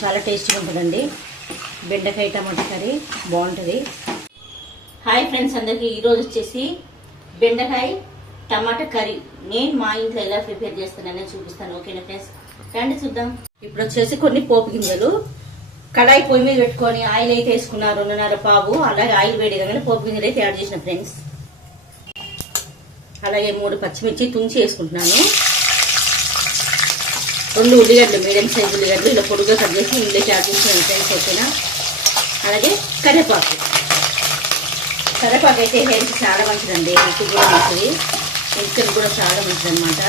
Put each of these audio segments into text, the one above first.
చాలా టేస్టీగా ఉంటుందండి. బెండకాయ టమాటా కర్రీ బాగుంటుంది. హాయ్ ఫ్రెండ్స్ అందరికీ ఈరోజు వచ్చేసి బెండకాయ టమాటా కర్రీ. నేను మా ఇంట్లో ఎలా ప్రిపేర్ చేస్తానని చూపిస్తాను. ఓకేనా ఫ్రెండ్స్? రండి చూద్దాం. ఇప్పుడు వచ్చేసి కొన్ని పోపు గింజలు. కడాయి పొయ్యి మీద పెట్టుకొని ఆయిల్ అయితే వేసుకున్నా రెండున్నర పావు. అలాగే ఆయిల్ వేడిగానే పోపు గింజలు అయితే యాడ్ చేసిన ఫ్రెండ్స్. అలాగే మూడు పచ్చిమిర్చి తుంచి వేసుకుంటున్నాను. రెండు ఉల్లిగడ్డలు మీడియం సైజ్ ఉల్లిగడ్డలు ఇలా పొడుగా కట్ చేసి ఇంగ్లీష్ యాడ్ చేసిన ఫ్రెండ్స్ చెప్పిన అలాగే కరివేపాకు. కరివేపాకు అయితే హెల్త్ చాలా మంచిదండి హెల్త్ కూడా మంచిది. హెల్త్ కూడా చాలా మంచిది అనమాట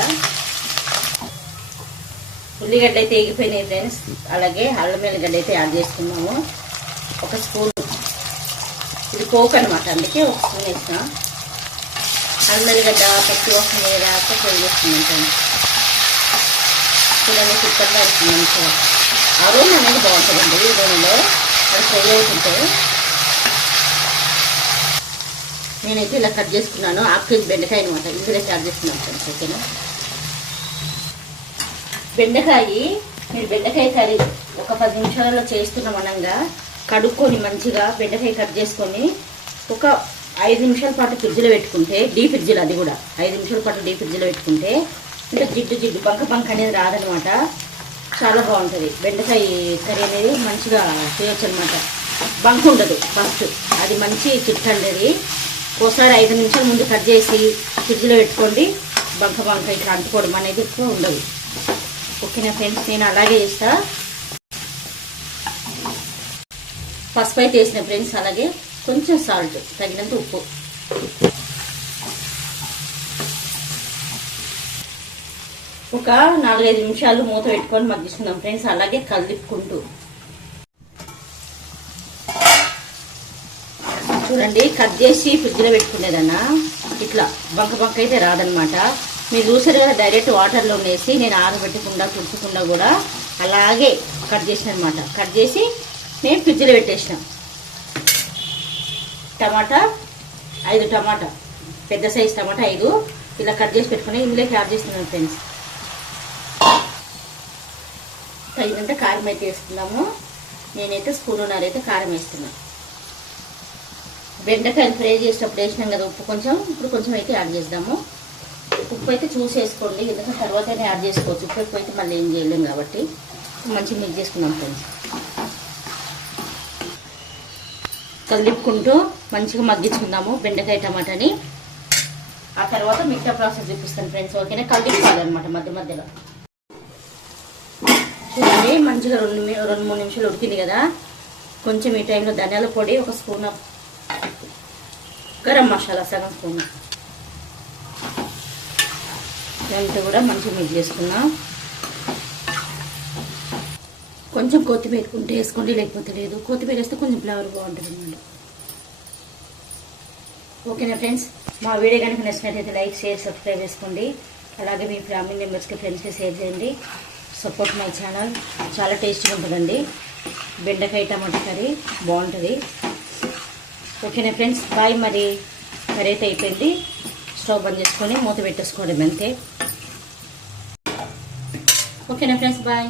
ఉల్లిగడ్డ అయితే ఎగిపోయినాయి ఫ్రెండ్స్. అలాగే అల్లం ఎల్లిగడ్డ అయితే యాడ్ చేసుకున్నాము. ఒక స్పూన్. ఇది పోక్ అనమాట అందుకే ఒక స్పూన్ వేసిన. అల్లం ఎల్లిగడ్డ పచ్చి వస్తుంది దాకా ఫ్రై చేసుకున్నాం ఫ్రెండ్స్ చూడండి సూపర్గా మంచిగా అరుణ్ అనేది బాగుంటుందండి. ఈ అది ఫ్రై అవుతుంటే నేనైతే ఇలా కట్ చేసుకున్నాను. హాఫ్ కేజీ బెండకాయ అనమాట ఇందులో కట్ చేసుకున్నాను ఫ్రెండ్స్ ఓకేనా? బెండకాయ మీరు బెండకాయ కర్రీ ఒక పది నిమిషాలలో చేస్తున్నాం అనంగా కడుక్కొని మంచిగా బెండకాయ కట్ చేసుకొని ఒక ఐదు నిమిషాల పాటు ఫ్రిడ్జ్లో పెట్టుకుంటే డీ ఫ్రిడ్జ్లో అది కూడా ఐదు నిమిషాల పాటు డీ ఫ్రిడ్జ్లో పెట్టుకుంటే అంటే జిడ్డు జిడ్డు బంక బంక అనేది రాదనమాట చాలా బాగుంటుంది. బెండకాయ కర్రీ అనేది మంచిగా చేయొచ్చు అనమాట బంక ఉండదు ఫస్ట్ అది మంచి చిట్టండి అది ఒకసారి ఐదు నిమిషాల ముందు కట్ చేసి ఫ్రిడ్జ్లో పెట్టుకోండి. బంక బంక ఇట్లా అంటుకోవడం అనేది ఎక్కువ ఉండదు. ఓకేనా ఫ్రెండ్స్? నేను అలాగే చేస్తా. పసుపు అయితే వేసిన ఫ్రెండ్స్ అలాగే కొంచెం సాల్ట్ తగినంత ఉప్పు. ఒక నాలుగైదు నిమిషాలు మూత పెట్టుకొని మగ్గిస్తున్నాం ఫ్రెండ్స్. అలాగే కలుపుకుంటూ చూడండి కట్ చేసి ఫ్రిడ్జ్లో పెట్టుకునేదన్నా ఇట్లా బంక బంక అయితే రాదనమాట మీరు చూసారు కదా డైరెక్ట్ వాటర్లో వేసి నేను ఆరబెట్టకుండా తుడుచకుండా కూడా అలాగే కట్ చేసిన అనమాట కట్ చేసి నేను ఫ్రిడ్జ్లో పెట్టేసిన. టమాటా ఐదు టమాటా పెద్ద సైజ్ టమాటా ఐదు ఇలా కట్ చేసి పెట్టుకుని ఇందులోకి యాడ్ చేస్తున్నాను ఫ్రెండ్స్. తగినంత కారం అయితే వేస్తున్నాము నేనైతే స్పూన్నర అయితే కారం వేస్తున్నాను బెండకాయలు ఫ్రై చేసేటప్పుడు వేసినాం కదా ఉప్పు కొంచెం. ఇప్పుడు కొంచెం అయితే యాడ్ చేద్దాము. ఉప్పు అయితే చూసి వేసుకోండి. ఎందుకంటే తర్వాతనే యాడ్ చేసుకోవచ్చు. ఉప్పు ఎక్కువ అయితే మళ్ళీ ఏం చేయలేం కాబట్టి. మంచిగా మిక్స్ చేసుకుందాం ఫ్రెండ్స్. కలుపుకుంటూ మంచిగా మగ్గించుకుందాము బెండకాయ టమాటాని. ఆ తర్వాత మిగతా ప్రాసెస్ చూపిస్తాను ఫ్రెండ్స్. ఓకేనా? కలుపుకోవాలన్నమాట మధ్య మధ్యలో. చూడండి మంచిగా రెండు రెండు మూడు నిమిషాలు ఉడికింది కదా. కొంచెం ఈ టైంలో ధనియాల పొడి ఒక స్పూన్ గరం మసాలా సగం స్పూన్ ఇదంతా కూడా మంచిగా మిక్స్ చేసుకున్నాం కొంచెం కొత్తిమీర ఉంటే వేసుకోండి లేకపోతే లేదు. కొత్తిమీర వేస్తే కొంచెం ఫ్లేవర్ బాగుంటుంది అన్నమాట. ఓకేనా ఫ్రెండ్స్ మా వీడియో కనుక నచ్చినట్లయితే లైక్ షేర్ సబ్స్క్రైబ్ చేసుకోండి. అలాగే మీ ఫ్యామిలీ మెంబర్స్కి ఫ్రెండ్స్కి షేర్ చేయండి. సపోర్ట్ మై ఛానల్ చాలా టేస్టీగా ఉంటుందండి. బెండకాయ టమాటా కర్రీ బాగుంటుంది. ఓకేనా ఫ్రెండ్స్? బాయ్ మరి. కర్రీ అయితే అయిపోయింది. స్టవ్ బంద్ చేసుకొని మూత పెట్టేసుకోవడం అంతే. ఓకేనా ఫ్రెండ్స్? బాయ్.